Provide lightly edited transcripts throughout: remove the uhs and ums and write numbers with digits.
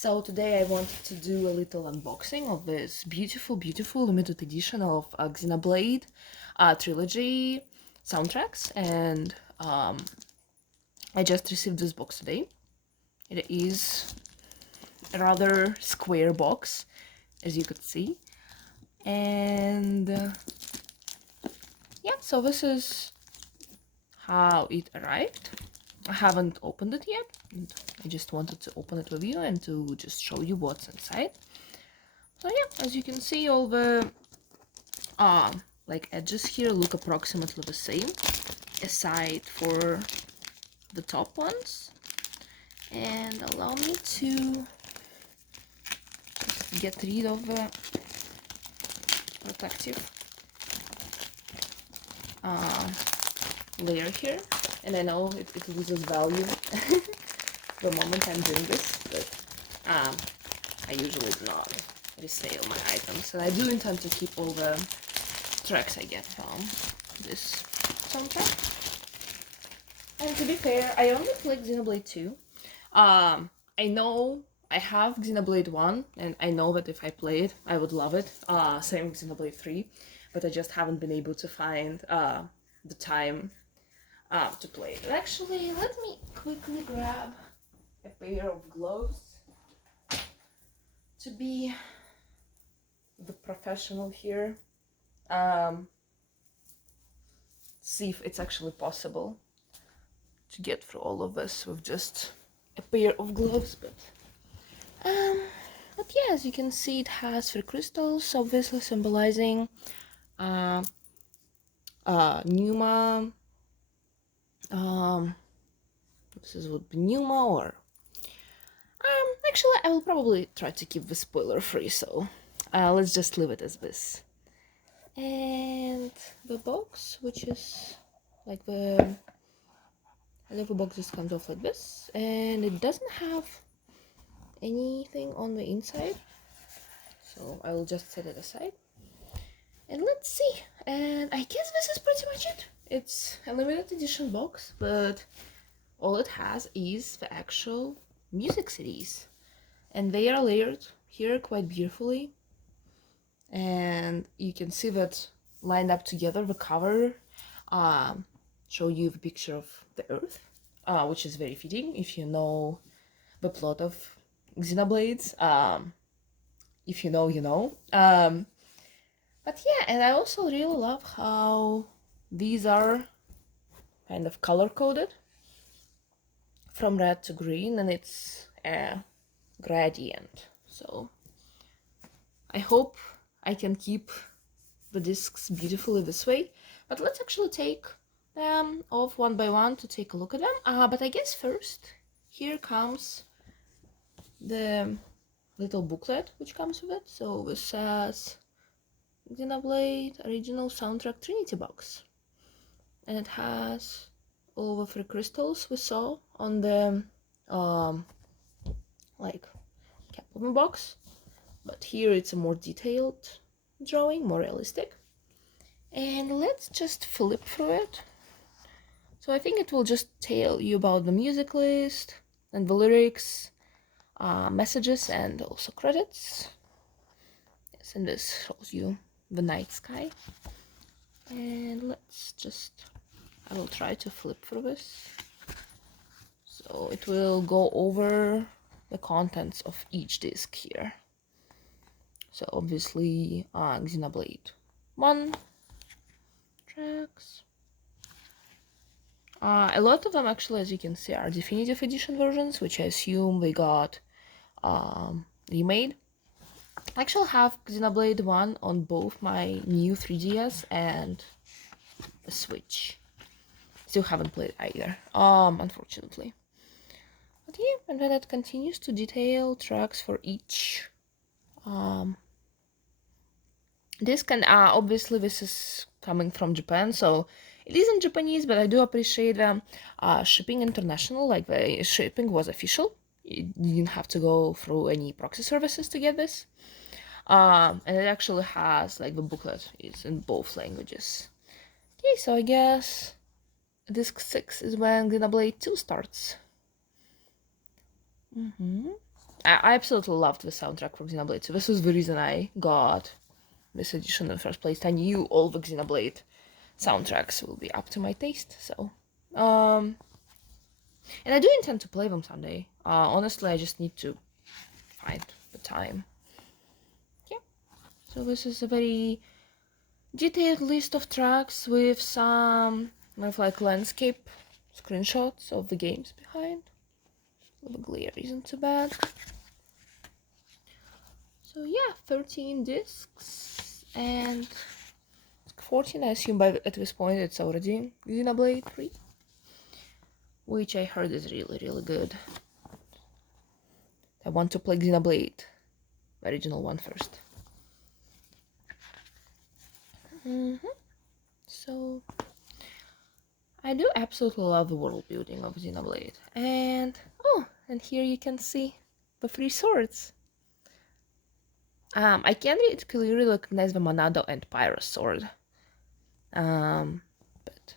So today I wanted to do a little unboxing of this beautiful limited edition of Xenoblade trilogy soundtracks, and I just received this box today. It is a rather square box, as you could see, and yeah, so this is how it arrived. I haven't opened it yet, and I just wanted to open it with you and to just show you what's inside. So yeah, as you can see, all the edges here look approximately the same, aside for the top ones. And allow me to just get rid of the protective layer here. And I know it loses value the moment I'm doing this, but I usually do not resale my items, and I do intend to keep all the tracks I get from this soundtrack. And to be fair, I only played Xenoblade 2. I know I have Xenoblade 1, and I know that if I play it, I would love it. Same with Xenoblade 3, but I just haven't been able to find the time to play it. Actually, let me quickly grab a pair of gloves to be the professional here. See if it's actually possible to get through all of this with just a pair of gloves, but yeah, as you can see, it has 3 crystals, obviously symbolizing Numa. This would be Numa, or actually I will probably try to keep the spoiler free, so let's just leave it as this. And the box, which is like the box just comes off like this, and it doesn't have anything on the inside, so I will just set it aside and let's see. And I guess this is pretty much it. It's a limited edition box, but all it has is the actual music CDs, and they are layered here quite beautifully, and you can see that lined up together. The cover show you the picture of the earth, which is very fitting if you know the plot of Xenoblades. If you know, you know. But yeah, and I also really love how these are kind of color coded from red to green, and it's a gradient. So I hope I can keep the discs beautifully this way. But let's actually take them off one by one to take a look at them. But I guess first, here comes the little booklet which comes with it. So this says Xenoblade original soundtrack Trinity box, and it has all the 3 crystals we saw on the cap of the box, but here it's a more detailed drawing, more realistic. And let's just flip through it. So I think it will just tell you about the music list and the lyrics, messages, and also credits. Yes, and this shows you the night sky. And I will try to flip through this. So it will go over the contents of each disc here. So obviously Xenoblade 1 tracks. A lot of them actually, as you can see, are definitive edition versions, which I assume they got remade. I actually have Xenoblade 1 on both my new 3DS and the Switch. Still haven't played either, unfortunately. But yeah, and then it continues to detail tracks for each disc, and obviously this is coming from Japan, so it is in Japanese, but I do appreciate them shipping international, like the shipping was official. You didn't have to go through any proxy services to get this. And it actually has, like, the booklet is in both languages. Okay, so I guess disc 6 is when Xenoblade 2 starts. I absolutely loved the soundtrack for Xenoblade, so this was the reason I got this edition in the first place. I knew all the Xenoblade soundtracks will be up to my taste, so and I do intend to play them someday. Honestly, I just need to find the time. Yeah. So this is a very detailed list of tracks with some like landscape screenshots of the games behind. The glare isn't too bad. So yeah, 13 discs and 14. I assume by at this point it's already Xenoblade 3, which I heard is really, really good. I want to play Xenoblade, the original one first. So I do absolutely love the world building of Xenoblade. And and here you can see the 3 swords. I can't really clearly recognize the Monado and Pyro sword. But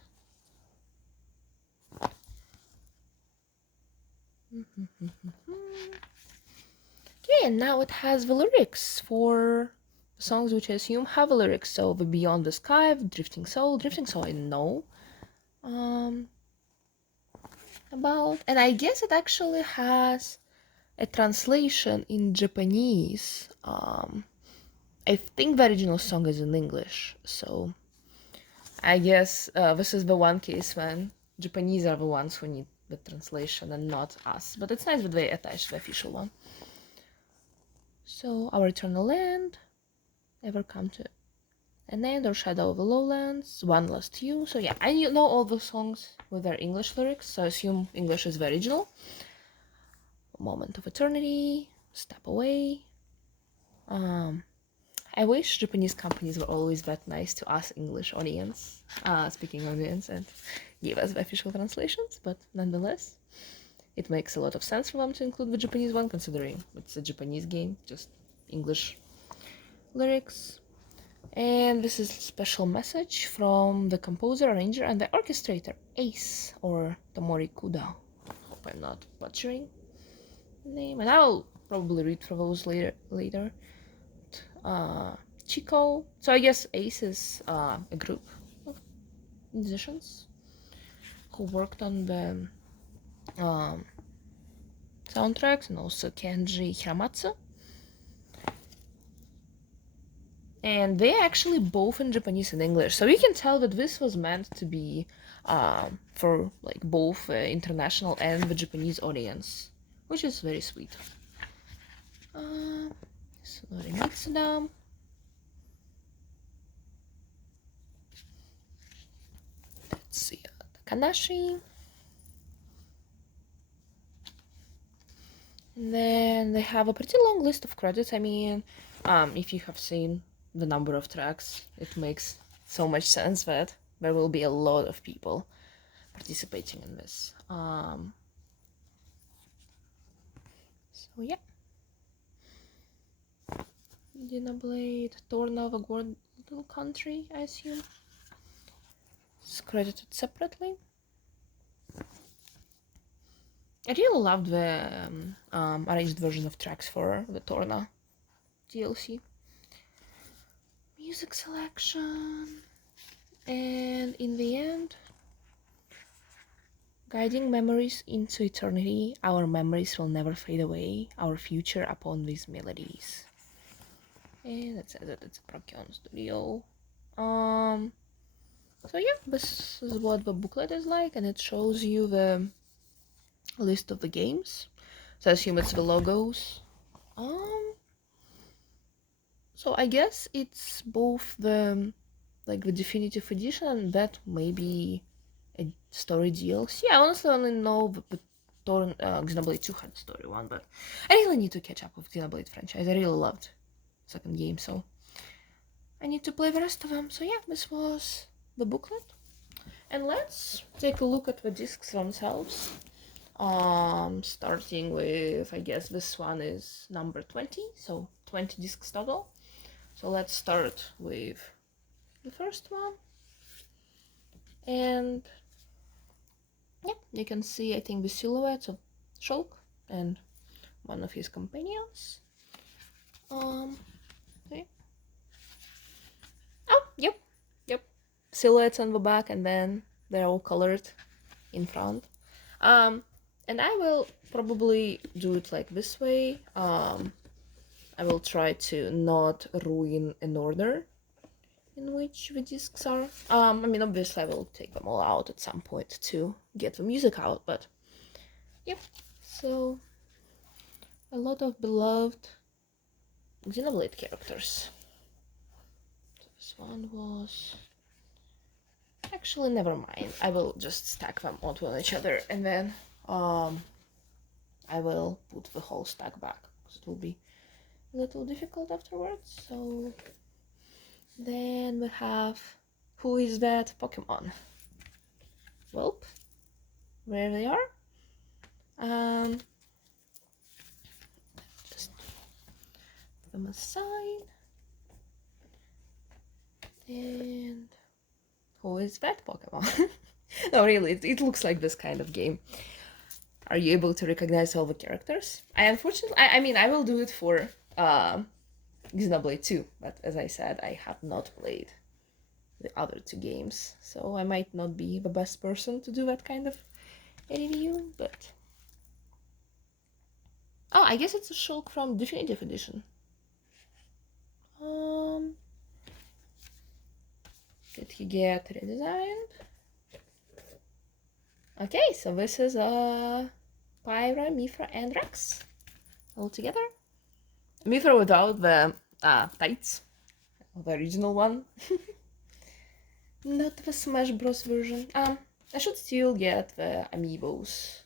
okay, and now it has the lyrics for the songs which I assume have the lyrics. So the Beyond the Sky, the Drifting Soul I know about, and I guess it actually has a translation in Japanese. I think the original song is in English, so I guess this is the one case when Japanese are the ones who need the translation and not us. But it's nice that they attached the official one. So, Our Eternal Land, Ever Come to an End, or Shadow of the Lowlands, One Last You. So yeah, I know all the songs with their English lyrics, so I assume English is the original. Moment of Eternity, Step Away. I wish Japanese companies were always that nice to us English audience, speaking audience, and give us the official translations, but nonetheless, it makes a lot of sense for them to include the Japanese one, considering it's a Japanese game, just English lyrics. And this is a special message from the composer, arranger, and the orchestrator, Ace, or Tomori Kuda. Hope I'm not butchering the name, and I'll probably read for those later. Chico. So I guess Ace is a group of musicians who worked on the soundtracks, and also Kenji Hiramatsu. And they actually both in Japanese and English, so you can tell that this was meant to be for like both international and the Japanese audience, which is very sweet. Sonori Mitsuda. Let's see, Takanashi. And then they have a pretty long list of credits. I mean, if you have seen the number of tracks, it makes so much sense that there will be a lot of people participating in this. So yeah. Xenoblade, Torna of a Golden Country, I assume. It's credited separately. I really loved the arranged version of tracks for the Torna DLC. Music selection. And in the end, guiding memories into eternity, our memories will never fade away, our future upon these melodies. And it says that it's a Procyon Studio. So yeah, this is what the booklet is like, and it shows you the list of the games. So I assume it's the logos. So I guess it's both the the definitive edition and that maybe a story DLC. I honestly only know the Xenoblade 2 had story one, but I really need to catch up with Xenoblade franchise. I really loved second game, so I need to play the rest of them. So yeah, this was the booklet. And let's take a look at the discs themselves. Starting with, I guess this one is number 20, so 20 discs total. So let's start with the first one. And yeah, you can see, I think, the silhouettes of Shulk and one of his companions. Okay. Oh, yep. Silhouettes on the back, and then they're all colored in front. And I will probably do it like this way. I will try to not ruin an order in which the discs are. I mean, obviously I will take them all out at some point to get the music out, but yep. So a lot of beloved Xenoblade characters. So this one was... Actually, never mind. I will just stack them onto each other, and then I will put the whole stack back, because it will be a little difficult afterwards. So then we have... Who is that Pokemon? Well, where they are. Just put them aside. And who is that Pokemon? No, really, it looks like this kind of game. Are you able to recognize all the characters? I mean, I will do it for Xenoblade 2, but as I said, I have not played the other two games, so I might not be the best person to do that kind of review, but... Oh, I guess it's a shulk from Definitive Edition. Did he get redesigned? Okay, so this is Pyra, Mithra, and Rex all together. Mithra without the tights, the original one. Not the Smash Bros version. I should still get the amiibos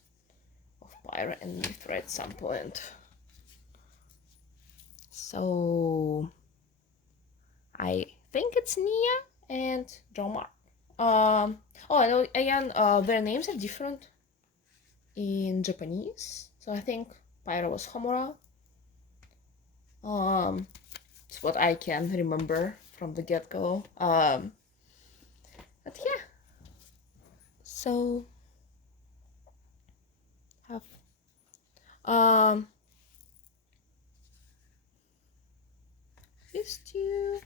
of Pyra and Mithra at some point. So I think it's Nia and Dromar. Oh, I know, again, their names are different in Japanese. So I think Pyra was Homura. It's what I can remember from the get-go. But yeah. So have these two,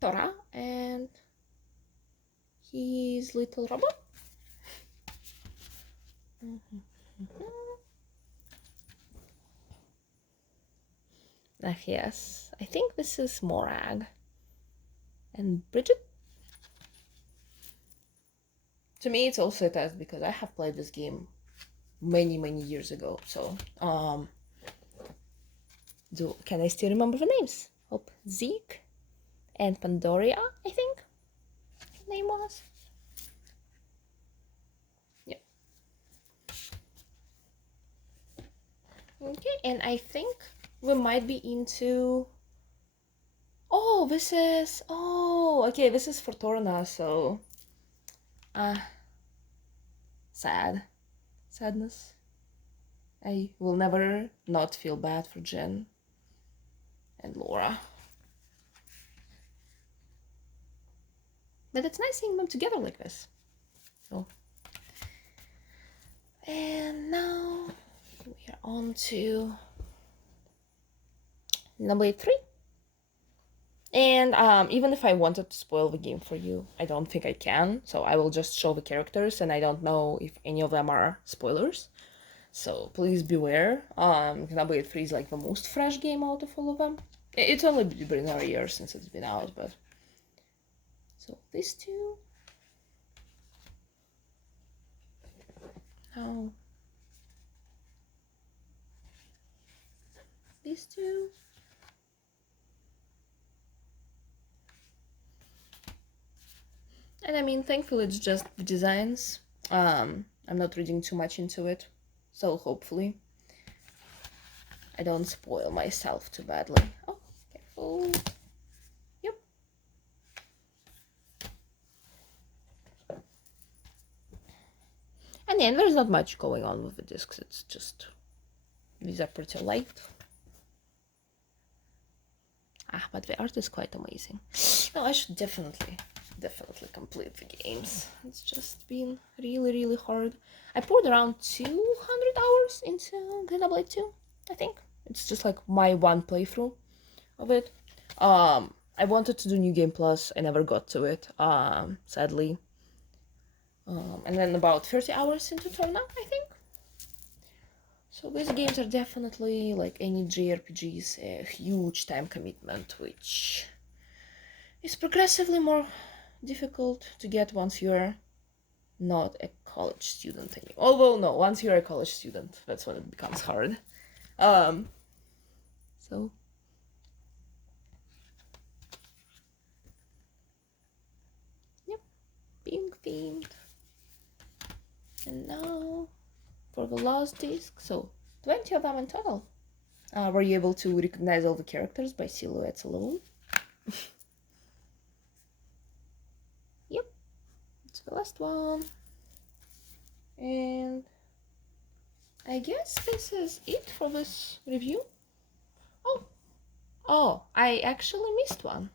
Tora and his little robot. Yes, I think this is Morag and Bridget. To me, it's also a test because I have played this game many years ago. So, can I still remember the names? Hope Zeke and Pandoria, I think her name was. Yeah. Okay, and I think we might be into... Oh, this is... Oh, okay, this is for Torna, so... Sadness. I will never not feel bad for Jen and Laura. But it's nice seeing them together like this. So... And now we are on to Xenoblade 3. And even if I wanted to spoil the game for you, I don't think I can. So I will just show the characters, and I don't know if any of them are spoilers. So please beware. Xenoblade 3 is like the most fresh game out of all of them. It's only been a year since it's been out, but... So these two... Oh. These two... And I mean, thankfully it's just the designs. I'm not reading too much into it, so hopefully I don't spoil myself too badly. Oh, careful. Yep. And then there's not much going on with the discs, it's just... These are pretty light. But the art is quite amazing. No, I should definitely definitely complete the games. It's just been really, really hard. I poured around 200 hours into Xenoblade 2, I think. It's just like my one playthrough of it. I wanted to do New Game Plus. I never got to it, sadly. And then about 30 hours into Torna, I think. So these games are definitely, like any JRPGs, a huge time commitment, which is progressively more difficult to get once you're not a college student anymore. Although no, once you're a college student, that's when it becomes hard. So yep, being themed. And now for the last disc, so 20 of them in total. Were you able to recognize all the characters by silhouettes alone? Yep, it's the last one. And I guess this is it for this review. Oh, I actually missed one.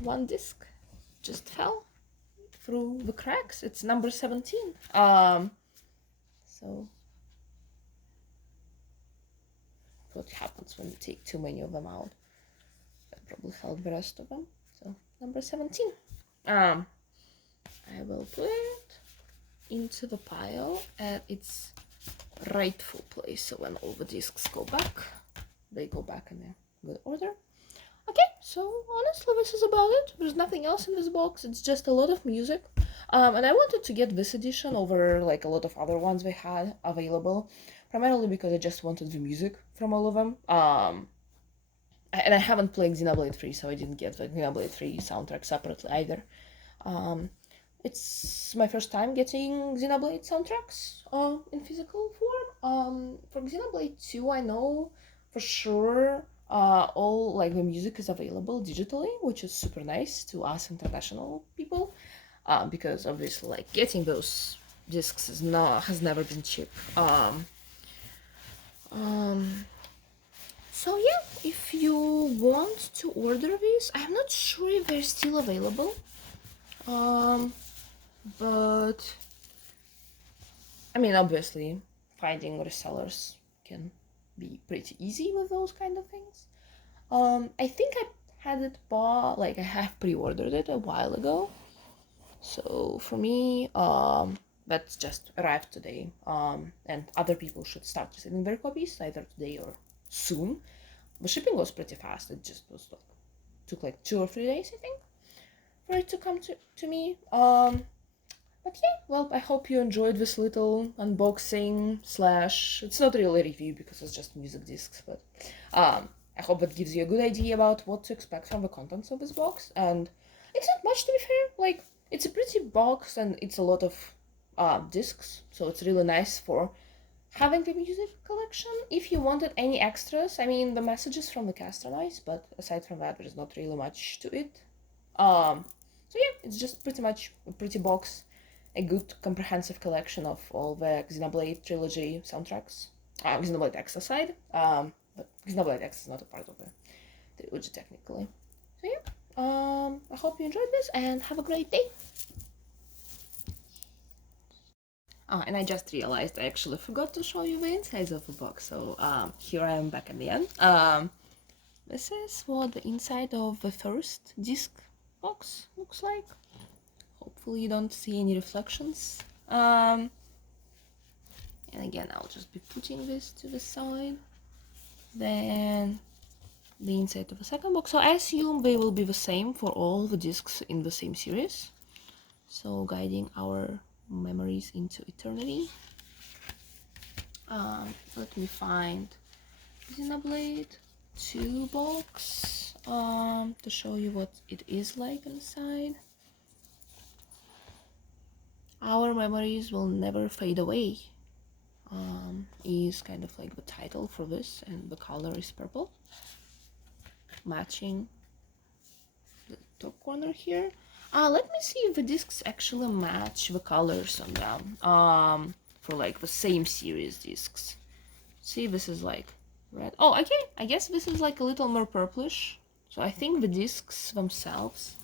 One disc just fell through the cracks. It's number 17. So what happens when you take too many of them out? That probably held the rest of them. So number 17. I will put it into the pile at its rightful place. So when all the discs go back, they go back in their good order. Okay, so honestly, this is about it. There's nothing else in this box. It's just a lot of music. And I wanted to get this edition over like a lot of other ones they had available, primarily because I just wanted the music from all of them. And I haven't played Xenoblade 3, so I didn't get the Xenoblade 3 soundtrack separately either. It's my first time getting Xenoblade soundtracks in physical form. For Xenoblade 2, I know for sure all like the music is available digitally, which is super nice to us international people, because obviously like getting those discs has never been cheap. So yeah, if you want to order these, I'm not sure if they're still available. But I mean, obviously, finding resellers can be pretty easy with those kind of things. I think I had it bought, like I have pre-ordered it a while ago. So for me, that's just arrived today. And other people should start receiving their copies either today or soon. The shipping was pretty fast. It just was like took like 2 or 3 days, I think, for it to come to me. But yeah, well, I hope you enjoyed this little unboxing slash, it's not really a review because it's just music discs, but I hope that gives you a good idea about what to expect from the contents of this box. And it's not much, to be fair. Like, it's a pretty box and it's a lot of discs, so it's really nice for having the music collection. If you wanted any extras, I mean, the messages from the cast are nice, but aside from that, there's not really much to it. So yeah, it's just pretty much a pretty box, a good comprehensive collection of all the Xenoblade trilogy soundtracks. Xenoblade X aside, but Xenoblade X is not a part of the trilogy technically. So yeah, I hope you enjoyed this and have a great day. And I just realized I actually forgot to show you the insides of the box, so here I am back at the end. This is what the inside of the first disc box looks like. Hopefully you don't see any reflections. And again, I'll just be putting this to the side. Then the inside of the second box. So I assume they will be the same for all the discs in the same series. So guiding our memories into eternity. Let me find Xenoblade 2 box to show you what it is like inside. Our memories will never fade away is kind of like the title for this, and the color is purple, matching the top corner here. Let me see if the discs actually match the colors on them for like the same series discs. See, this is like red. Oh, okay, I guess this is like a little more purplish. So I think the discs themselves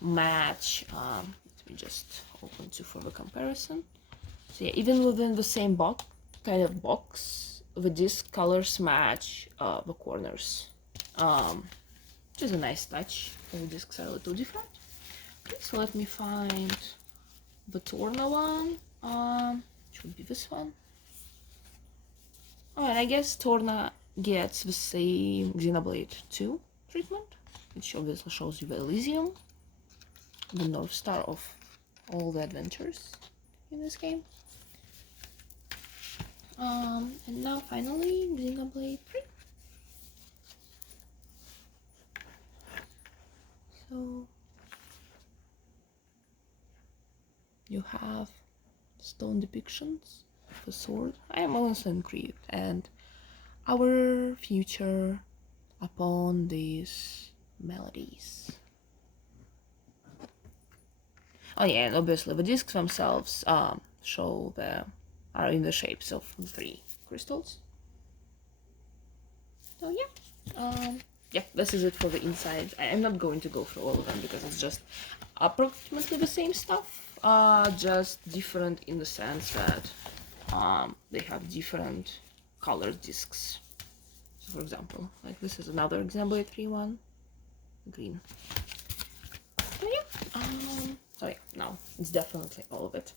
match. Let me just open two for the comparison. So yeah, even within the same box, the disc colors match the corners, which is a nice touch. All discs are a little different. Okay, so let me find the Torna one. Which would be this one. Oh, and I guess Torna gets the same Xenoblade 2 treatment, which obviously shows you the Elysium, the North Star of all the adventures in this game. And now finally Xenoblade 3. So you have stone depictions of a sword. I am honestly intrigued, and our future upon these melodies. Oh yeah, and obviously the discs themselves are in the shapes of 3 crystals. So yeah, this is it for the inside. I'm not going to go through all of them because it's just approximately the same stuff, just different in the sense that they have different colored discs. So for example, like this is another Xenoblade 3 one, green. So yeah, now it's definitely all of it.